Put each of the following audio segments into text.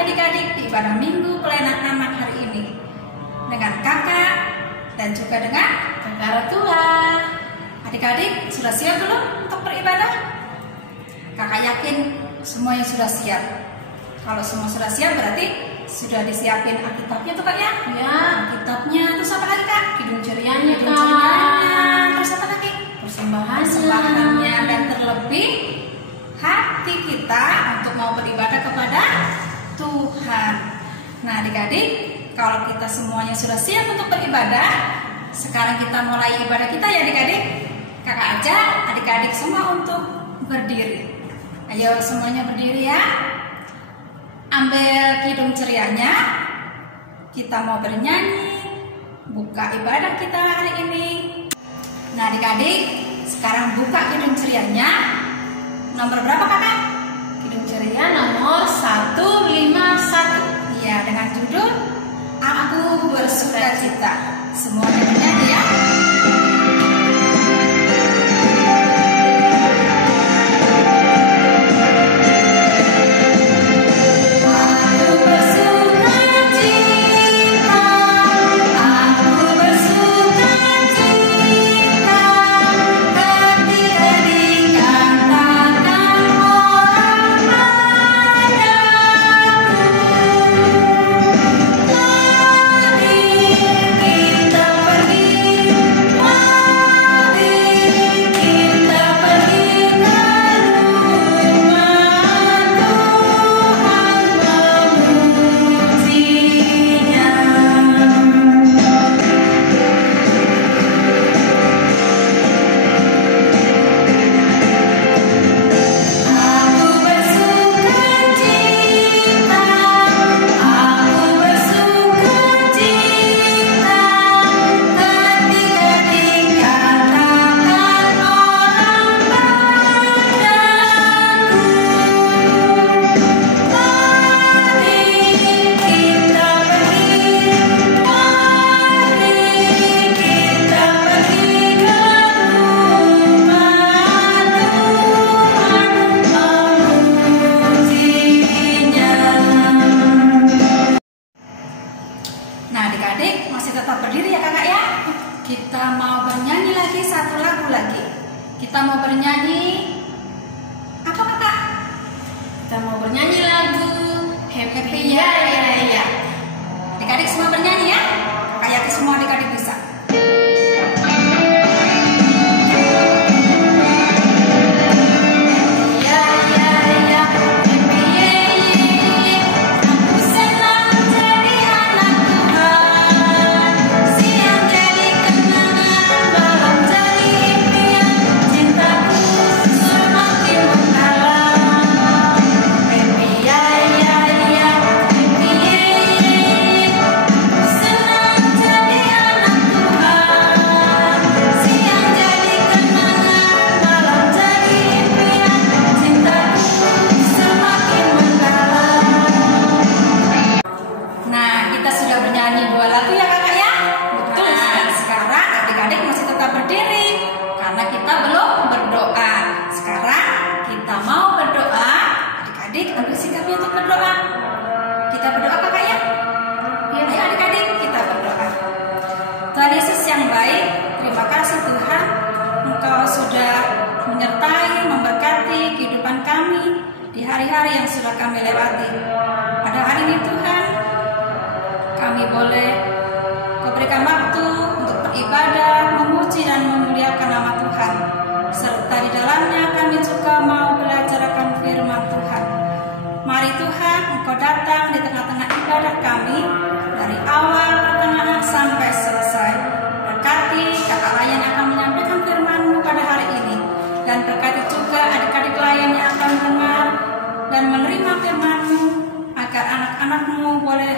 adik-adik di ibadah minggu pelayanan anak hari ini dengan kakak dan juga dengan kakak orang tua. Adik-adik sudah siap belum untuk beribadah? Kakak yakin semuanya sudah siap. Kalau semua sudah siap berarti sudah disiapin Alkitabnya tuh kak ya? Ya. Alkitabnya terus apa lagi kak? Kidung cerianya Kidung cerianya. Terus apa lagi? Persembahannya. Dan terlebih hati kita untuk mau beribadah kepada Tuhan. Nah adik-adik, kalau kita semuanya sudah siap untuk beribadah, sekarang kita mulai ibadah kita ya adik-adik. Kakak ajak adik-adik semua untuk berdiri. Ayo semuanya berdiri ya. Ambil kidung cerianya. Kita mau bernyanyi, buka ibadah kita hari ini. Nah adik-adik, sekarang buka kidung cerianya. Nomor berapa kakak? Kidung ceria nomor 151. Iya, dengan judul Aku Bersukacita. Semuanya bernyanyi ya. Kita mau bernyanyi lagi satu lagu lagi. Kita mau bernyanyi apa kakak? Kita mau bernyanyi lagu Happy Ya Ya Ya. Adik-adik semua bernyanyi ya. Kayak semua adik-adik bisa. Di hari-hari yang sudah kami lewati. Pada hari ini Tuhan, kami boleh memberikan waktu untuk beribadah, memuji dan memuliakan nama Tuhan. Serta di dalamnya kami juga mau belajar akan firman Tuhan. Mari Tuhan, Engkau datang di tengah-tengah ibadah kami dari awal, pertengahan sampai selesai. Berkati kakak layan yang akan menyampaikan firman-Mu pada hari ini, dan berkati juga adik-adik lain yang akan mendengar dan menerima firman-Mu, agar anak-anak-Mu boleh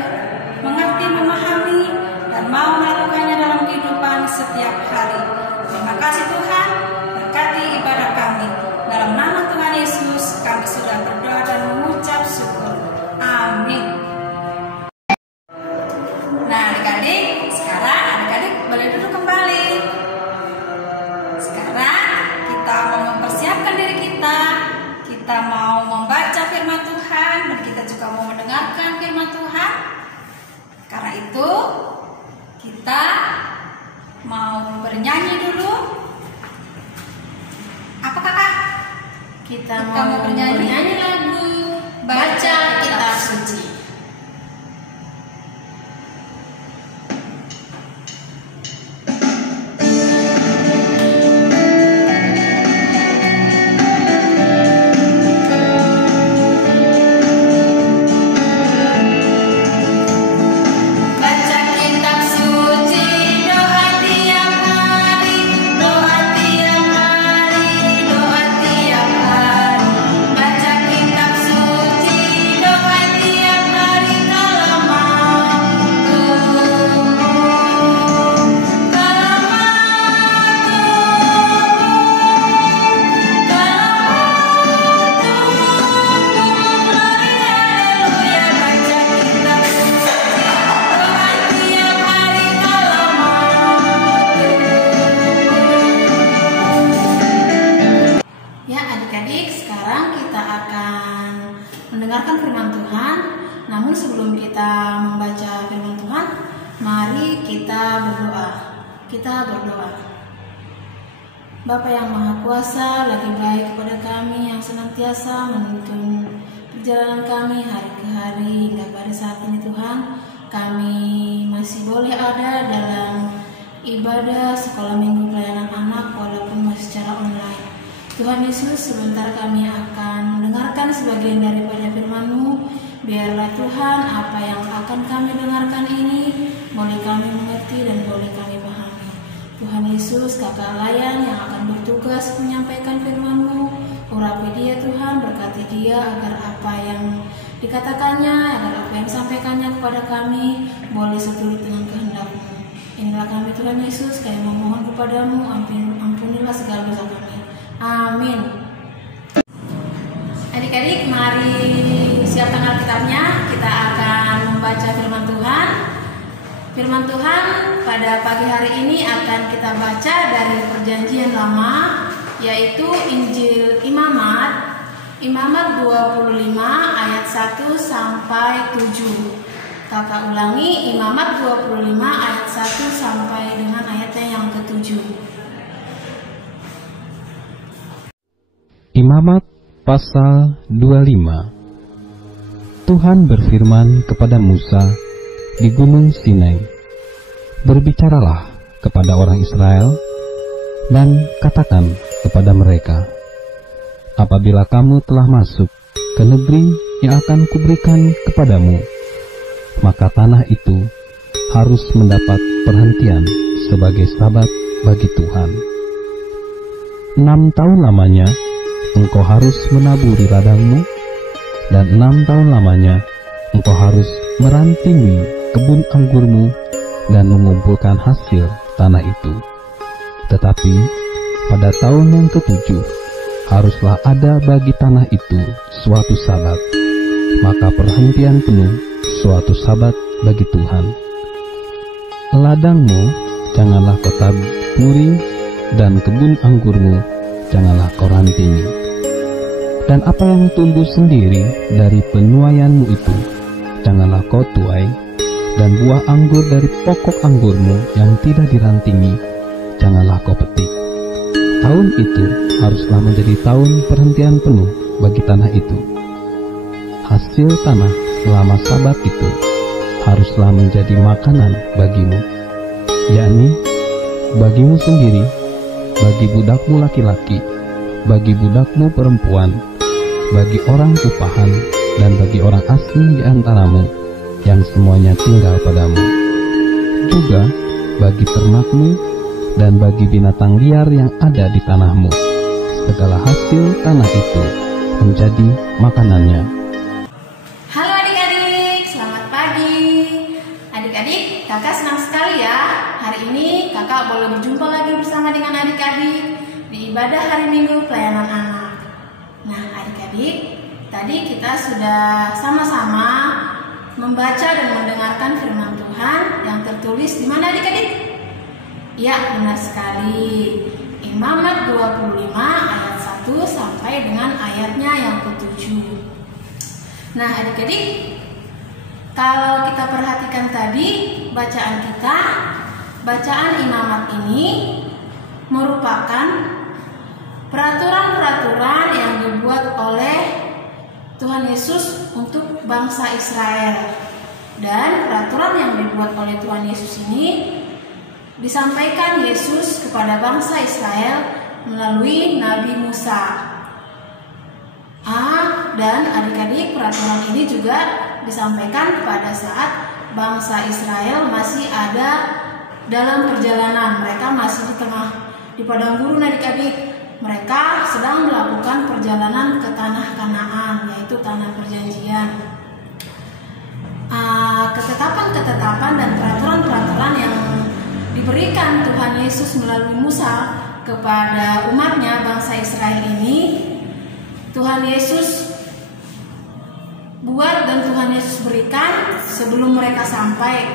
mengerti, memahami, dan mau melakukannya dalam kehidupan setiap hari. Terima kasih Tuhan, berkati ibadah kami. Dalam nama Tuhan Yesus, kami sudah berdoa dan mengucap syukur. Amin. Nah adik-adik, sekarang adik-adik boleh duduk kembali. Sekarang kita mau mempersiapkan diri kita. Kita mau membaca firman Tuhan dan kita juga mau mendengarkan Kita mau bernyanyi lagu Baca Kitab Suci. Mendengarkan firman Tuhan. Namun sebelum kita membaca firman Tuhan, mari kita berdoa. Kita berdoa. Bapa yang Maha Kuasa, lagi baik kepada kami yang senantiasa menuntun perjalanan kami hari ke hari hingga pada saat ini Tuhan. Kami masih boleh ada dalam ibadah sekolah minggu pelayanan anak walaupun masih secara online. Tuhan Yesus, sebentar kami akan mendengarkan sebagian daripada firman-Mu. Biarlah Tuhan, apa yang akan kami dengarkan ini boleh kami mengerti dan boleh kami pahami. Tuhan Yesus, Kakak Layan yang akan bertugas menyampaikan firman-Mu, urapi dia Tuhan, berkati dia agar apa yang dikatakannya, agar apa yang disampaikannya kepada kami boleh seturut dengan kehendak-Mu. Inilah kami Tuhan Yesus, kami memohon kepadamu, ampunilah segala dosa kami. Amin. Adik-adik, mari siapkan Alkitabnya. Kita akan membaca firman Tuhan. Firman Tuhan pada pagi hari ini akan kita baca dari Perjanjian Lama, yaitu Injil Imamat, Imamat 25 ayat 1 sampai 7. Kakak ulangi, Imamat 25 ayat 1 sampai dengan ayatnya yang ke-7. Imamat pasal 25. Tuhan berfirman kepada Musa di Gunung Sinai, "Berbicaralah kepada orang Israel dan katakan kepada mereka, apabila kamu telah masuk ke negeri yang akan kuberikan kepadamu, maka tanah itu harus mendapat perhentian sebagai sabat bagi Tuhan. 6 tahun lamanya engkau harus menaburi ladangmu, dan 6 tahun lamanya engkau harus merantingi kebun anggurmu dan mengumpulkan hasil tanah itu. Tetapi pada tahun yang ke-7 haruslah ada bagi tanah itu suatu sabat, maka perhentian penuh suatu sabat bagi Tuhan. Ladangmu janganlah kau taburi, dan kebun anggurmu janganlah kau rantingi. Dan apa yang tumbuh sendiri dari penuaianmu itu janganlah kau tuai, dan buah anggur dari pokok anggurmu yang tidak dirantingi janganlah kau petik. Tahun itu haruslah menjadi tahun perhentian penuh bagi tanah itu. Hasil tanah selama sabat itu haruslah menjadi makanan bagimu, yakni bagimu sendiri, bagi budakmu laki-laki, bagi budakmu perempuan, bagi orang upahan, dan bagi orang asing di antaramu yang semuanya tinggal padamu, juga bagi ternakmu dan bagi binatang liar yang ada di tanahmu. Segala hasil tanah itu menjadi makanannya." Halo adik-adik, selamat pagi. Adik-adik, kakak senang sekali ya. Hari ini kakak boleh berjumpa lagi bersama dengan adik-adik di ibadah hari Minggu pelayanan anak. Nah adik-adik, tadi kita sudah sama-sama membaca dan mendengarkan firman Tuhan yang tertulis di mana adik-adik? Ya, benar sekali. Imamat 25 ayat 1 sampai dengan ayatnya yang ke-7. Nah adik-adik, kalau kita perhatikan tadi bacaan Imamat ini merupakan peraturan-peraturan yang dibuat dibuat oleh Tuhan Yesus untuk bangsa Israel. Dan peraturan yang dibuat oleh Tuhan Yesus ini disampaikan Yesus kepada bangsa Israel melalui Nabi Musa. Dan adik-adik, peraturan ini juga disampaikan pada saat bangsa Israel masih ada dalam perjalanan. Mereka masih di padang gurun, adik-adik. Mereka sedang melakukan perjalanan ke tanah Kanaan, yaitu tanah perjanjian. Ketetapan-ketetapan dan peraturan-peraturan yang diberikan Tuhan Yesus melalui Musa kepada umatnya, bangsa Israel ini, Tuhan Yesus buat dan Tuhan Yesus berikan sebelum mereka sampai.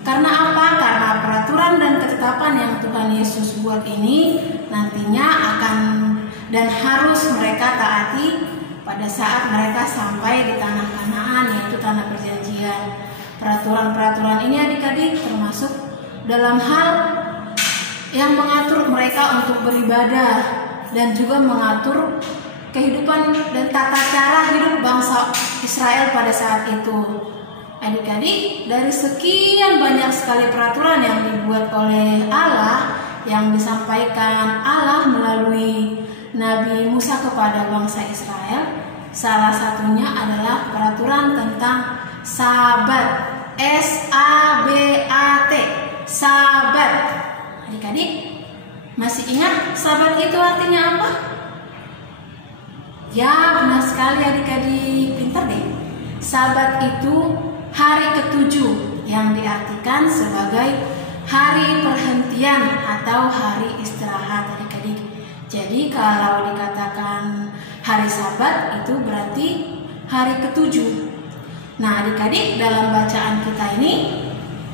Karena apa? Karena peraturan dan ketetapan yang Tuhan Yesus buat ini nantinya akan dan harus mereka taati pada saat mereka sampai di tanah Kanaan, yaitu tanah perjanjian. Peraturan-peraturan ini adik-adik termasuk dalam hal yang mengatur mereka untuk beribadah dan juga mengatur kehidupan dan tata cara hidup bangsa Israel pada saat itu. Adik-adik, dari sekian banyak sekali peraturan yang dibuat oleh Allah, yang disampaikan Allah melalui Nabi Musa kepada bangsa Israel, salah satunya adalah peraturan tentang Sabat. S-A-B-A-T, Sabat. Adik-adik, masih ingat Sabat itu artinya apa? Ya, benar sekali adik-adik, pintar deh. Sabat itu hari ketujuh yang diartikan sebagai hari perhentian atau hari istirahat, adik-adik. Jadi kalau dikatakan hari Sabat itu berarti hari ketujuh. Nah, adik-adik, dalam bacaan kita ini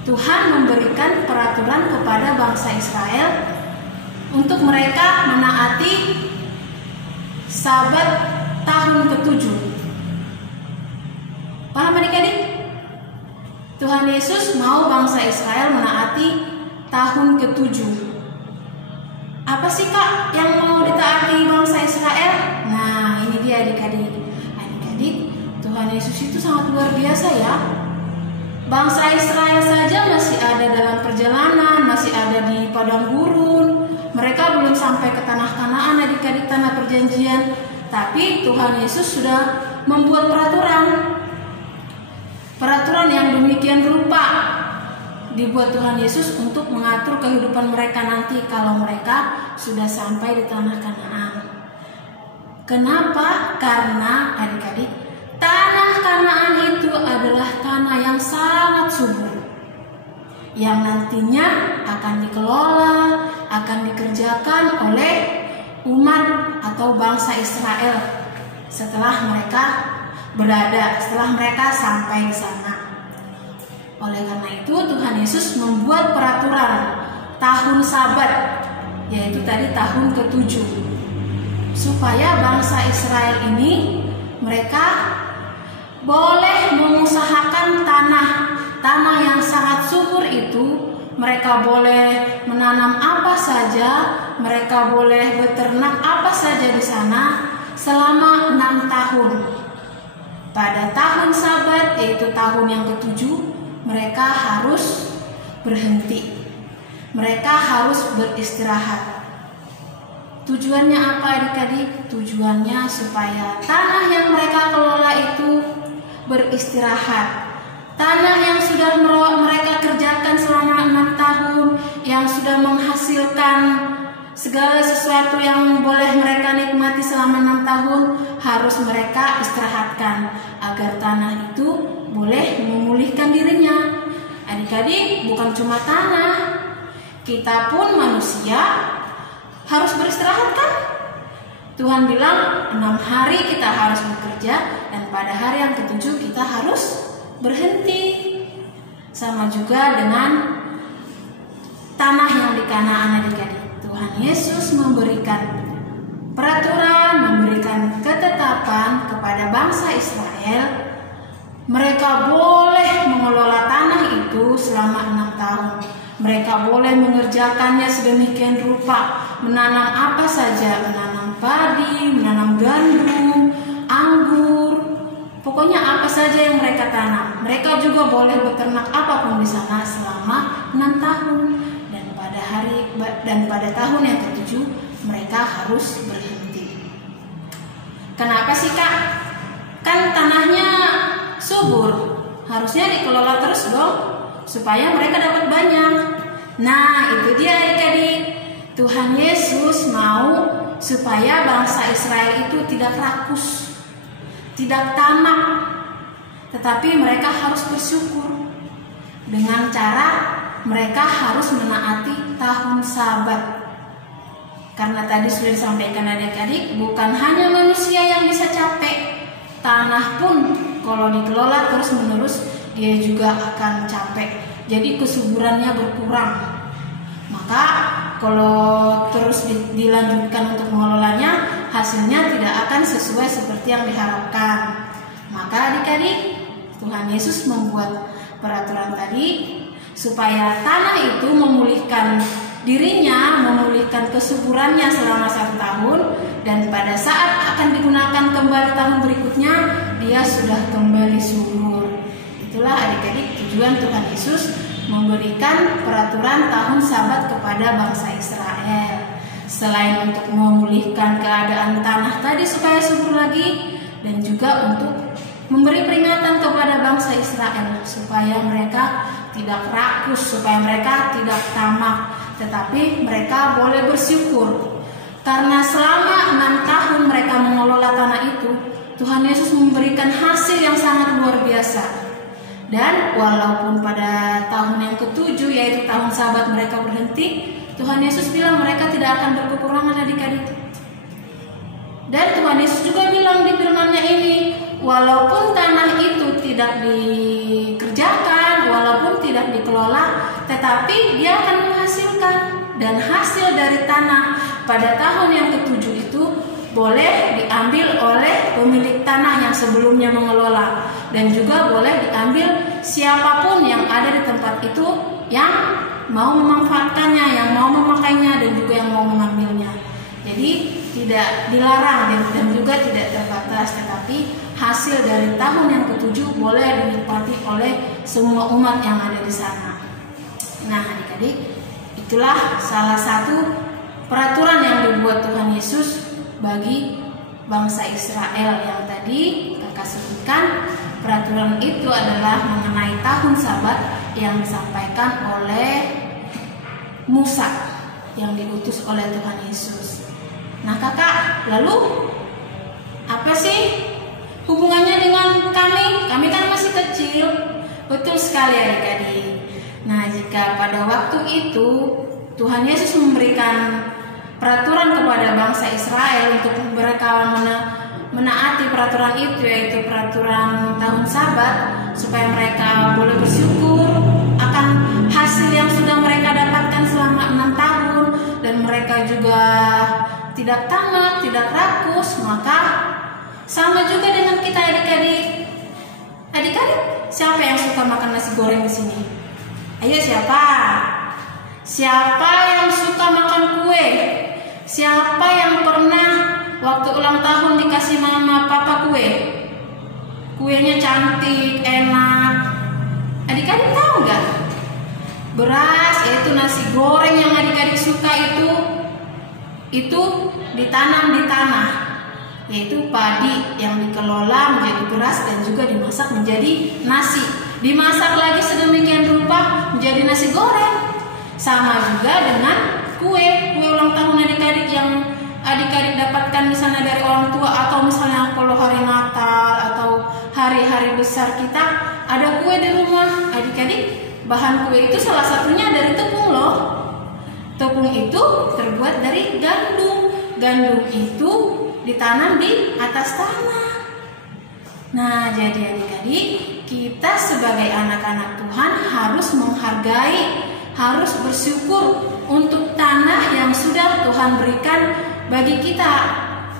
Tuhan memberikan peraturan kepada bangsa Israel untuk mereka menaati Sabat tahun ketujuh. Paham adik-adik? Tuhan Yesus mau bangsa Israel menaati tahun ketujuh. Apa sih Kak yang mau ditaati bangsa Israel? Nah, ini dia adik-adik. Adik-adik, Tuhan Yesus itu sangat luar biasa ya. Bangsa Israel saja masih ada dalam perjalanan, masih ada di padang gurun. Mereka belum sampai ke tanah Kanaan, adik-adik, tanah perjanjian. Tapi Tuhan Yesus sudah membuat peraturan yang demikian rupa dibuat Tuhan Yesus untuk mengatur kehidupan mereka nanti kalau mereka sudah sampai di tanah Kanaan. Kenapa? Karena adik-adik, tanah Kanaan itu adalah tanah yang sangat subur, yang nantinya akan dikelola, akan dikerjakan oleh umat atau bangsa Israel setelah mereka sampai di sana. Oleh karena itu Tuhan Yesus membuat peraturan tahun Sabat, yaitu tadi tahun ketujuh, supaya bangsa Israel ini mereka boleh mengusahakan tanah yang sangat subur itu. Mereka boleh menanam apa saja, mereka boleh beternak apa saja di sana selama 6 tahun. Pada tahun Sabat, yaitu tahun yang ketujuh, mereka harus berhenti. Mereka harus beristirahat. Tujuannya apa adik-adik? Tujuannya supaya tanah yang mereka kelola itu beristirahat. Tanah yang sudah mereka kerjakan selama 6 tahun, yang sudah menghasilkan segala sesuatu yang boleh mereka nikmati selama 6 tahun, harus mereka istirahatkan agar tanah itu boleh memulihkan dirinya. Adik-adik, bukan cuma tanah, kita pun manusia harus beristirahat kan? Tuhan bilang 6 hari kita harus bekerja, dan pada hari yang ketujuh kita harus berhenti. Sama juga dengan tanah yang di Kanaan, adik-adik. Tuhan Yesus memberikan peraturan, memberikan ketetapan kepada bangsa Israel. Mereka boleh mengelola tanah itu selama 6 tahun. Mereka boleh mengerjakannya sedemikian rupa, menanam apa saja, menanam padi, menanam gandum, anggur, pokoknya apa saja yang mereka tanam. Mereka juga boleh beternak apapun di sana selama 6 tahun. Dan pada tahun yang ke-7 mereka harus berhenti. Kenapa sih Kak? Kan tanahnya subur, harusnya dikelola terus dong, supaya mereka dapat banyak. Nah itu dia adik-adik, Tuhan Yesus mau supaya bangsa Israel itu tidak rakus, tidak tamak, tetapi mereka harus bersyukur dengan cara mereka harus menaati tahun Sabat. Karena tadi sudah disampaikan adik-adik, bukan hanya manusia yang bisa capek, tanah pun kalau dikelola terus-menerus dia juga akan capek. Jadi kesuburannya berkurang. Maka kalau terus dilanjutkan untuk mengelolanya, hasilnya tidak akan sesuai seperti yang diharapkan. Maka adik-adik, Tuhan Yesus membuat peraturan tadi supaya tanah itu memulihkan dirinya, memulihkan kesuburannya selama 1 tahun, dan pada saat akan digunakan kembali tahun berikutnya dia sudah kembali subur. Itulah adik-adik tujuan Tuhan Yesus memberikan peraturan tahun Sabat kepada bangsa Israel. Selain untuk memulihkan keadaan tanah tadi supaya subur lagi, dan juga untuk memberi peringatan kepada bangsa Israel supaya mereka tidak rakus, supaya mereka tidak tamak, tetapi mereka boleh bersyukur. Karena selama 6 tahun mereka mengelola tanah itu, Tuhan Yesus memberikan hasil yang sangat luar biasa. Dan walaupun pada tahun yang ke-7, yaitu tahun Sabat, mereka berhenti, Tuhan Yesus bilang mereka tidak akan berkekurangan adik-adik. Dan Tuhan Yesus juga bilang di firman-Nya ini, walaupun tanah itu tidak dikerjakan, walaupun tidak dikelola, tetapi dia akan menghasilkan. Dan hasil dari tanah pada tahun yang ke-7 itu boleh diambil oleh pemilik tanah yang sebelumnya mengelola, dan juga boleh diambil siapapun yang ada di tempat itu yang mau memanfaatkannya, yang mau memakainya, dan juga yang mau mengambilnya. Jadi tidak dilarang dan juga tidak terbatas, tetapi hasil dari tahun yang ke-7 boleh dinikmati oleh semua umat yang ada di sana. Nah adik-adik, itulah salah satu peraturan yang dibuat Tuhan Yesus bagi bangsa Israel yang tadi kakak sebutkan. Peraturan itu adalah mengenai tahun Sabat yang disampaikan oleh Musa yang diutus oleh Tuhan Yesus. Nah kakak, lalu apa sih hubungannya dengan kami? Kami kan masih kecil. Betul sekali adik-adik. Nah jika pada waktu itu Tuhan Yesus memberikan peraturan kepada bangsa Israel untuk mereka menaati peraturan itu, yaitu peraturan tahun Sabat, supaya mereka boleh bersyukur akan hasil yang sudah mereka dapatkan selama 6 tahun, dan mereka juga tidak tamak, tidak rakus. Maka sama juga dengan kita adik-adik. Adik-adik, siapa yang suka makan nasi goreng di sini? Ayo siapa? Siapa yang suka makan kue? Siapa yang pernah waktu ulang tahun dikasih mama papa kue? Kuenya cantik, enak. Adik-adik tahu nggak? Beras, yaitu nasi goreng yang adik-adik suka itu ditanam di tanah, yaitu padi yang dikelola menjadi beras dan juga dimasak menjadi nasi. Dimasak lagi sedemikian rupa menjadi nasi goreng. Sama juga dengan kue ulang tahun adik-adik yang adik-adik dapatkan misalnya dari orang tua, atau misalnya kalau hari Natal atau hari-hari besar kita ada kue di rumah. Adik-adik, bahan kue itu salah satunya dari tepung loh. Tepung itu terbuat dari gandum. Gandum itu ditanam di atas tanah. Nah, jadi adik-adik, kita sebagai anak-anak Tuhan harus menghargai, harus bersyukur untuk tanah yang sudah Tuhan berikan bagi kita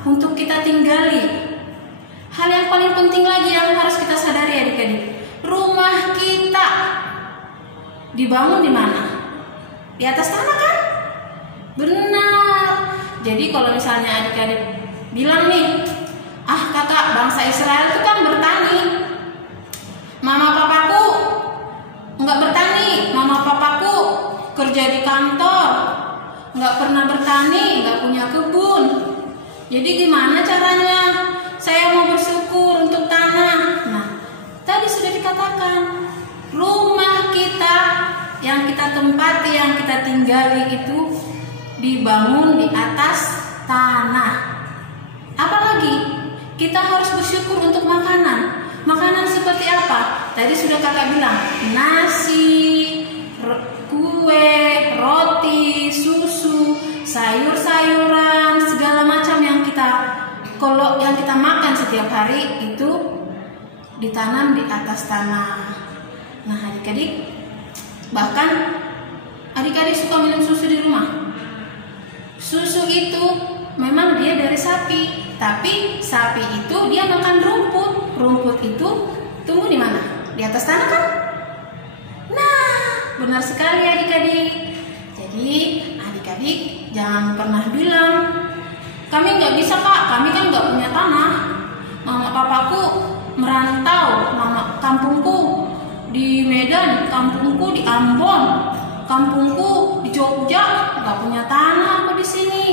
untuk kita tinggali. Hal yang paling penting lagi yang harus kita sadari adik-adik, rumah kita dibangun di mana? Di atas tanah kan? Benar. Jadi kalau misalnya adik-adik bilang bangsa Israel itu kan bertani. Mama papaku nggak bertani, mama papaku kerja di kantor, nggak pernah bertani, nggak punya kebun. Jadi gimana caranya saya mau bersyukur untuk tanah? Nah, tadi sudah dikatakan, rumah kita yang kita tempati, yang kita tinggali itu dibangun di atas tanah. Apalagi kita harus bersyukur untuk makanan. Makanan seperti apa? Tadi sudah kakak bilang, nasi, kue, roti, susu, sayur-sayuran, segala macam yang kita makan setiap hari itu ditanam di atas tanah. Nah, adik-adik, bahkan adik-adik suka minum susu di rumah. Susu itu memang dia dari sapi, tapi sapi itu dia makan rumput. Rumput itu tumbuh di mana? Di atas tanah kan? Nah, benar sekali adik-adik. Jadi adik-adik jangan pernah bilang, kami nggak bisa kak, kami kan nggak punya tanah. Mama papaku merantau, kampungku di Medan, kampungku di Ambon, kampungku di Jogja, nggak punya tanah aku di sini.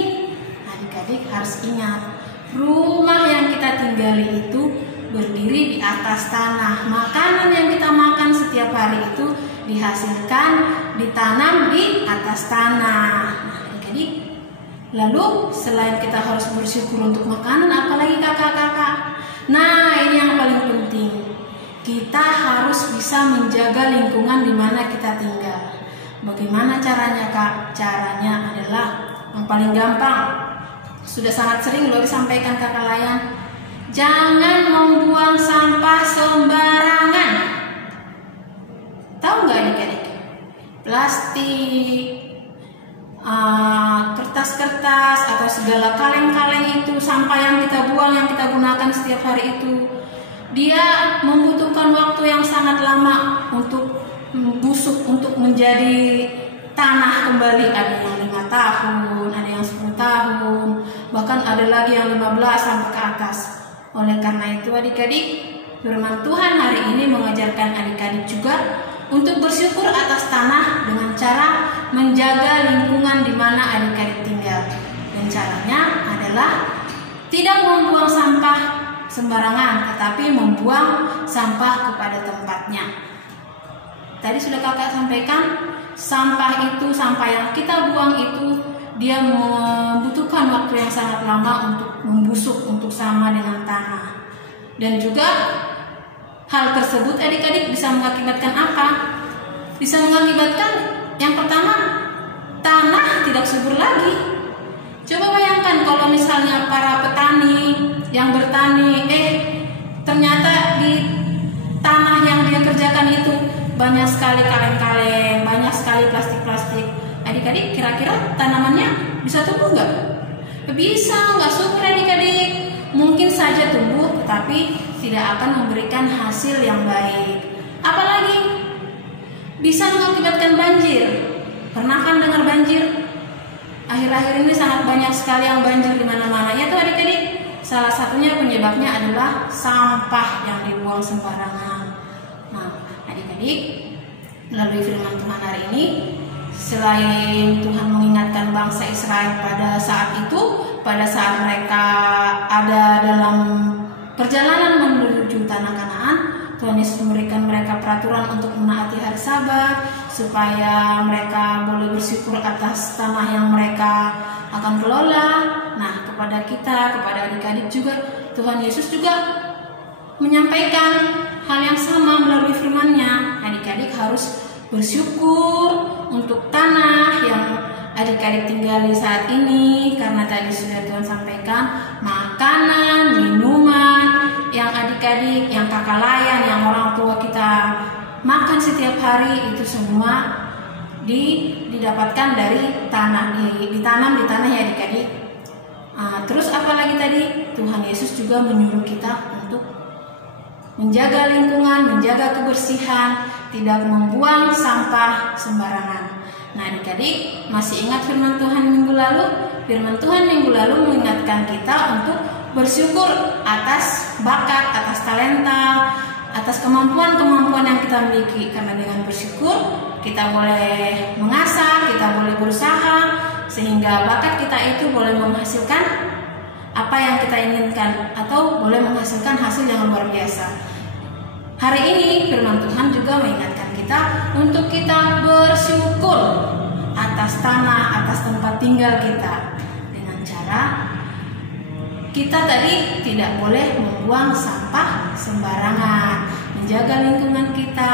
Adik-adik harus ingat, rumah yang kita tinggali itu berdiri di atas tanah. Makanan yang kita makan setiap hari itu dihasilkan, ditanam di atas tanah. Nah, adik-adik, lalu selain kita harus bersyukur untuk makanan, apalagi kakak-kakak? Nah, ini yang paling penting. Kita harus bisa menjaga lingkungan di mana kita tinggal. Bagaimana caranya, Kak? Caranya adalah yang paling gampang. Sudah sangat sering loh disampaikan kakak Layan. Jangan membuang sampah sembarangan. Tahu nggak adik-adik? Plastik, kertas-kertas atau segala kaleng-kaleng itu, sampah yang kita buang, yang kita gunakan setiap hari itu, dia membutuhkan waktu yang sangat lama untuk busuk, untuk menjadi tanah kembali. Ada yang 5 tahun, ada yang 10 tahun, bahkan ada lagi yang 15 sampai ke atas. Oleh karena itu adik-adik, firman Tuhan hari ini mengajarkan adik-adik juga untuk bersyukur atas tanah dengan cara menjaga lingkungan di mana adik-adik tinggal. Dan caranya adalah tidak membuang sampah sembarangan, tetapi membuang sampah kepada tempatnya. Tadi sudah kakak sampaikan, sampah itu, sampah yang kita buang itu, dia membutuhkan waktu yang sangat lama untuk membusuk, untuk sama dengan tanah. Dan juga hal tersebut adik-adik bisa mengakibatkan apa? Bisa mengakibatkan yang pertama, tanah tidak subur lagi. Coba bayangkan kalau misalnya para petani yang bertani, ternyata di tanah yang dia kerjakan itu banyak sekali kaleng-kaleng, banyak sekali plastik-plastik. Adik-adik, kira-kira tanamannya bisa tumbuh nggak? Bisa, nggak subur adik-adik. Mungkin saja tumbuh, tapi tidak akan memberikan hasil yang baik. Apalagi bisa mengakibatkan banjir. Pernah kan dengar banjir? Akhir-akhir ini sangat banyak sekali yang banjir di mana-mana. Ya tuh adik-adik, salah satunya penyebabnya adalah sampah yang dibuang sembarangan. Nah, adik-adik, melalui firman Tuhan hari ini, selain Tuhan mengingatkan bangsa Israel pada saat itu, pada saat mereka ada dalam perjalanan menuju tanah Kanaan, Tuhan Yesus memberikan mereka peraturan untuk menaati hari Sabat, supaya mereka boleh bersyukur atas tanah yang mereka akan kelola. Nah, kepada kita, kepada adik-adik juga, Tuhan Yesus juga menyampaikan hal yang sama melalui firman-Nya. Adik-adik harus bersyukur untuk tanah yang adik-adik tinggali saat ini, karena tadi sudah Tuhan sampaikan, makanan, minuman yang adik-adik, yang kakak Layan, yang orang tua kita makan setiap hari itu semua didapatkan dari tanah, ditanam di tanah ya adik-adik. Terus apalagi tadi Tuhan Yesus juga menyuruh kita untuk menjaga lingkungan, menjaga kebersihan, tidak membuang sampah sembarangan. Nah adik-adik, masih ingat firman Tuhan minggu lalu? Firman Tuhan minggu lalu mengingatkan kita untuk bersyukur atas bakat, atas talenta, atas kemampuan-kemampuan yang kita miliki. Karena dengan bersyukur kita boleh mengasah, kita boleh berusaha, sehingga bakat kita itu boleh menghasilkan apa yang kita inginkan, atau boleh menghasilkan hasil yang luar biasa. Hari ini firman Tuhan juga mengingatkan kita untuk kita bersyukur atas tanah, atas tempat tinggal kita, dengan cara kita tadi tidak boleh membuang sampah sembarangan, menjaga lingkungan kita,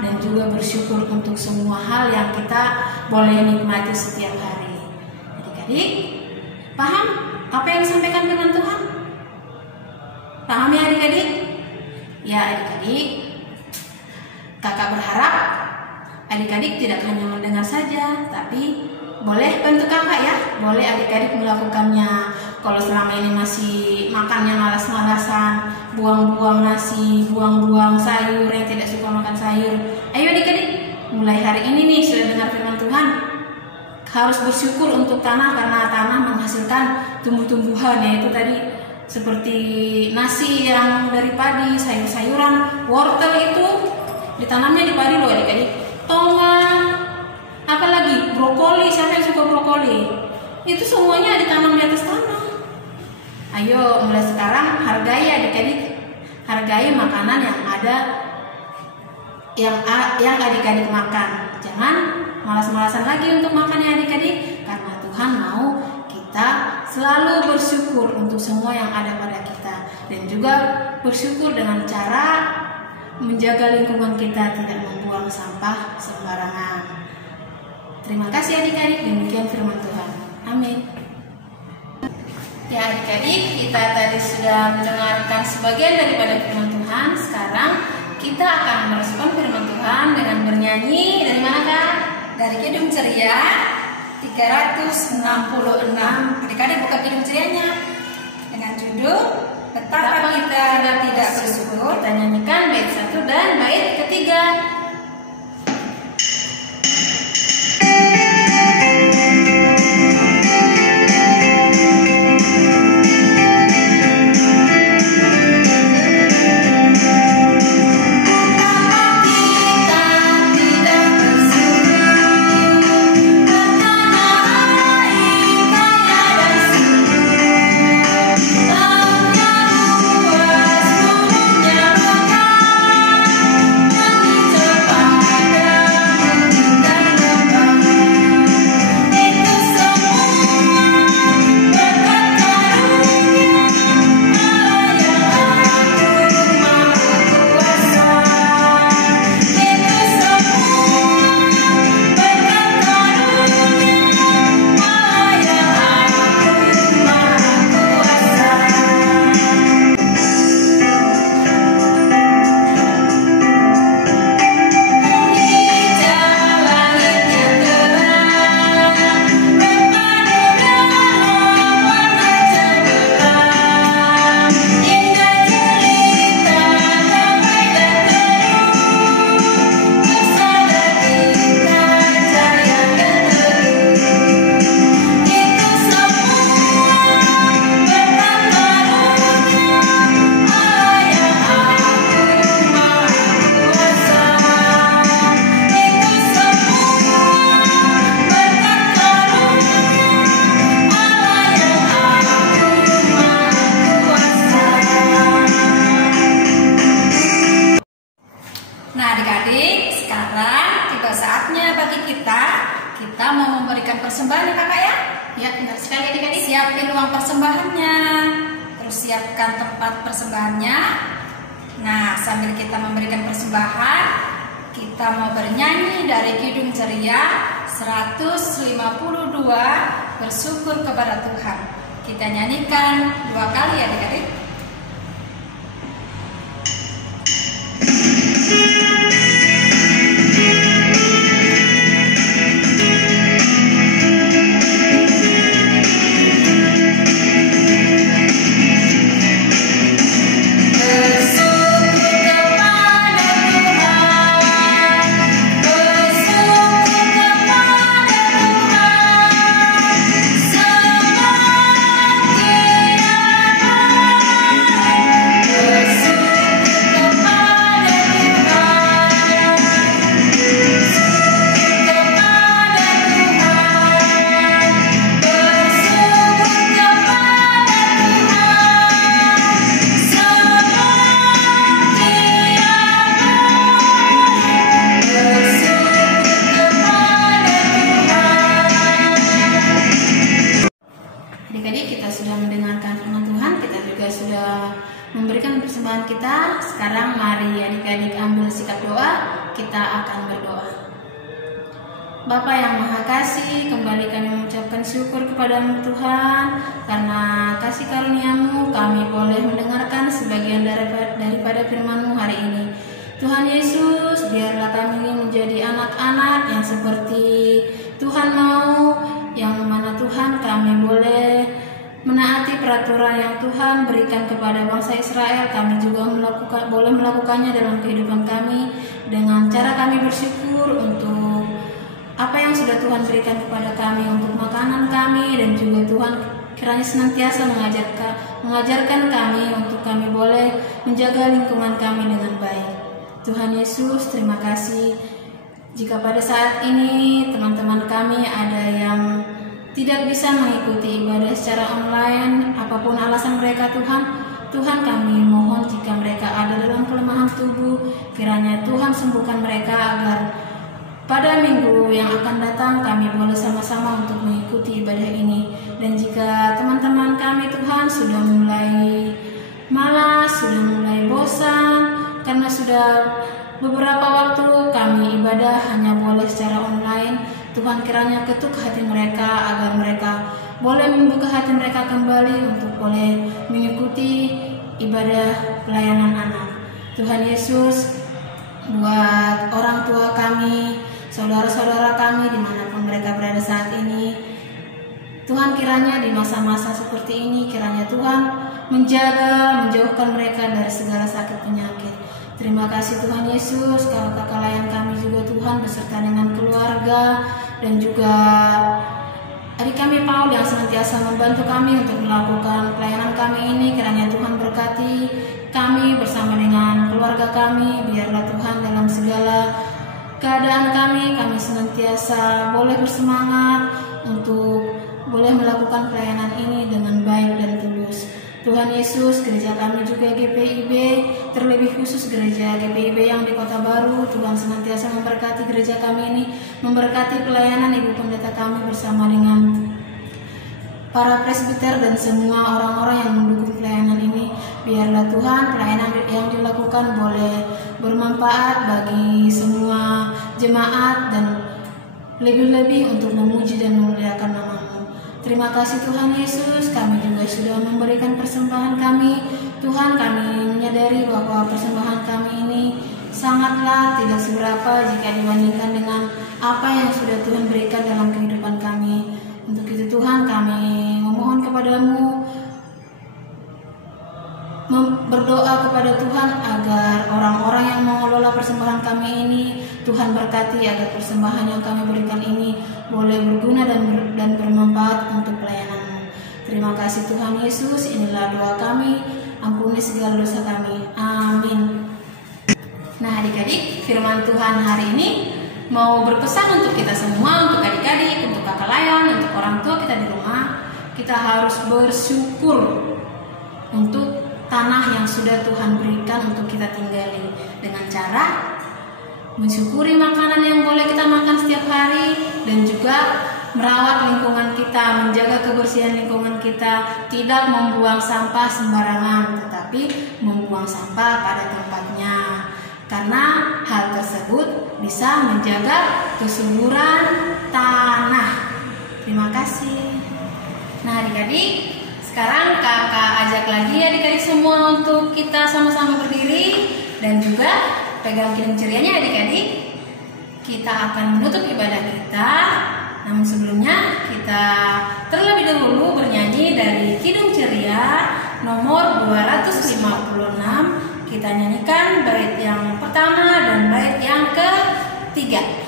dan juga bersyukur untuk semua hal yang kita boleh nikmati setiap hari. Adik-adik, paham apa yang disampaikan firman Tuhan? Paham ya adik-adik? Ya adik-adik, kakak berharap adik-adik tidak hanya mendengar saja, tapi boleh bantu kakak ya, boleh adik-adik melakukannya. Kalau selama ini masih makannya malas-malasan, buang-buang nasi, buang-buang sayur, yang tidak suka makan sayur, ayo adik-adik, mulai hari ini nih sudah dengar firman Tuhan, harus bersyukur untuk tanah, karena tanah menghasilkan tumbuh-tumbuhan, yaitu tadi seperti nasi yang dari padi, sayur-sayuran, wortel itu ditanamnya di padi loh adik-adik, tomat, apalagi brokoli, siapa yang suka brokoli, itu semuanya ditanam di atas tanah. Ayo mulai sekarang hargai adik-adik, hargai makanan yang ada, yang adik-adik makan. Jangan malas-malasan lagi untuk makannya adik-adik, karena Tuhan mau kita selalu bersyukur untuk semua yang ada pada kita, dan juga bersyukur dengan cara menjaga lingkungan kita, tidak membuang sampah sembarangan. Terima kasih adik-adik, demikian firman Tuhan. Amin. Ya adik-adik, kita tadi sudah mendengarkan sebagian daripada firman Tuhan. Sekarang kita akan merespon firman Tuhan dengan bernyanyi. Dari mana Kak? Dari Kidung Ceria 366. Adik-adik buka Kidung Cerianya dengan judul Betapa Kita Tidak Bersyukur. Kita nyanyikan bait 1 dan bait ketiga. mau memberikan persembahan ya kakak ya? Ya, benar sekali adik-adik. Siapin uang persembahannya, terus siapkan tempat persembahannya. Nah, sambil kita memberikan persembahan, kita mau bernyanyi dari Kidung Ceria 152, bersyukur kepada Tuhan. Kita nyanyikan 2 kali ya adik-adik. Semakin memberikan persembahan kita. Sekarang mari adik-adik ambil sikap doa, kita akan berdoa. Bapa yang Maha Kasih, kembali kami mengucapkan syukur kepada-Mu Tuhan, karena kasih karunia-Mu kami boleh mendengarkan sebagian daripada firman-Mu hari ini. Tuhan Yesus, biarlah kami menjadi anak-anak yang seperti Tuhan mau, yang mana Tuhan kami boleh menaati peraturan yang Tuhan berikan kepada bangsa Israel. Kami juga boleh melakukannya dalam kehidupan kami dengan cara kami bersyukur untuk apa yang sudah Tuhan berikan kepada kami untuk makanan kami, dan juga Tuhan kiranya senantiasa mengajarkan kami untuk kami boleh menjaga lingkungan kami dengan baik. Tuhan Yesus, terima kasih jika pada saat ini teman-teman kami ada yang tidak bisa mengikuti ibadah secara online, apapun alasan mereka Tuhan kami mohon jika mereka ada dalam kelemahan tubuh, kiranya Tuhan sembuhkan mereka agar pada minggu yang akan datang kami boleh sama-sama untuk mengikuti ibadah ini. Dan jika teman-teman kami Tuhan sudah mulai malas, sudah mulai bosan, karena sudah beberapa waktu kami ibadah hanya boleh secara online, Tuhan kiranya ketuk hati mereka agar mereka boleh membuka hati mereka kembali untuk boleh mengikuti ibadah pelayanan anak. Tuhan Yesus, buat orang tua kami, saudara-saudara kami dimanapun mereka berada saat ini, Tuhan kiranya di masa-masa seperti ini, kiranya Tuhan menjauhkan mereka dari segala sakit penyakit. Terima kasih Tuhan Yesus, kakak layan kami juga Tuhan beserta dengan keluarga, dan juga adik kami Paul yang senantiasa membantu kami untuk melakukan pelayanan kami ini. Kiranya Tuhan berkati kami bersama dengan keluarga kami, biarlah Tuhan dalam segala keadaan kami senantiasa boleh bersemangat untuk boleh melakukan pelayanan ini dengan baik dan tulus. Tuhan Yesus, gereja kami juga GPIB, terlebih khusus gereja GPIB yang di Kota Baru, Tuhan senantiasa memberkati gereja kami ini, memberkati pelayanan Ibu Pendeta kami bersama dengan para presbiter dan semua orang-orang yang mendukung pelayanan ini. Biarlah Tuhan pelayanan yang dilakukan boleh bermanfaat bagi semua jemaat dan lebih-lebih untuk memuji dan memuliakan nama-Mu. Terima kasih Tuhan Yesus, kami juga sudah memberikan persembahan kami. Tuhan, kami menyadari bahwa persembahan kami ini sangatlah tidak seberapa jika dibandingkan dengan apa yang sudah Tuhan berikan dalam kehidupan kami. Untuk itu Tuhan, kami memohon kepada-Mu, berdoa kepada Tuhan agar orang-orang yang mengelola persembahan kami ini, Tuhan berkati agar persembahan yang kami berikan ini boleh berguna dan bermanfaat untuk pelayanan-Mu. Terima kasih Tuhan Yesus, inilah doa kami, ampuni segala dosa kami. Amin. Nah adik-adik, firman Tuhan hari ini mau berpesan untuk kita semua, untuk adik-adik, untuk kakak layan, untuk orang tua kita di rumah. Kita harus bersyukur untuk tanah yang sudah Tuhan berikan untuk kita tinggali, dengan cara mensyukuri makanan yang boleh kita makan setiap hari, dan juga merawat lingkungan kita, menjaga kebersihan lingkungan kita, tidak membuang sampah sembarangan, tetapi membuang sampah pada tempatnya, karena hal tersebut bisa menjaga kesuburan tanah. Terima kasih. Nah adik-adik, sekarang kakak ajak lagi adik-adik semua untuk kita sama-sama berdiri dan juga pegang kidung cerianya adik-adik. Kita akan menutup ibadah kita. Namun sebelumnya kita terlebih dahulu bernyanyi dari Kidung Ceria nomor 256. Kita nyanyikan bait yang pertama dan bait yang ketiga.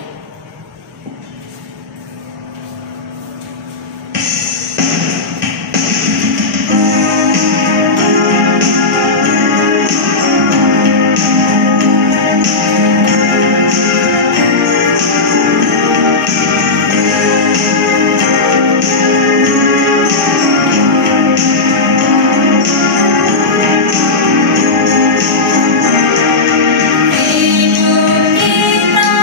Hidup kita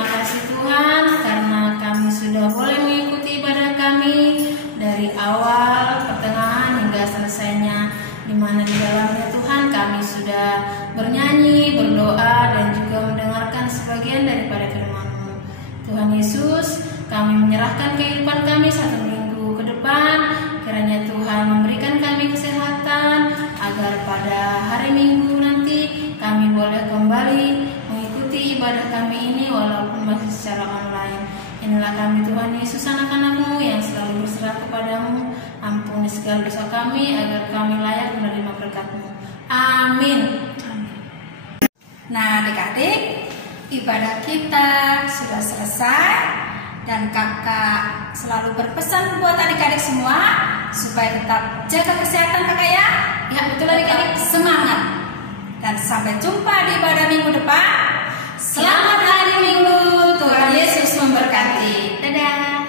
terima kasih Tuhan karena kami sudah boleh mengikuti ibadah kami dari awal, pertengahan hingga selesainya, di mana di dalamnya Tuhan kami sudah bernyanyi, berdoa dan juga mendengarkan sebagian daripada firman-Mu. Tuhan Yesus, kami menyerahkan kehidupan kami 1 minggu ke depan. Kiranya Tuhan memberikan kami kesehatan agar pada hari Minggu nanti kami boleh kembali mengikuti ibadah kami ini walaupun masih secara online. Inilah kami Tuhan Yesus, anak-anak-Mu yang selalu berserah kepadamu. Ampuni segala dosa kami agar kami layak menerima berkat-Mu. Amin. Nah adik-adik, ibadah kita sudah selesai. Dan kakak selalu berpesan buat adik-adik semua supaya tetap jaga kesehatan kakak ya. Ya betul adik-adik, semangat. Dan sampai jumpa di ibadah minggu depan. Selamat hari Minggu, Tuhan Yesus memberkati. Dadah.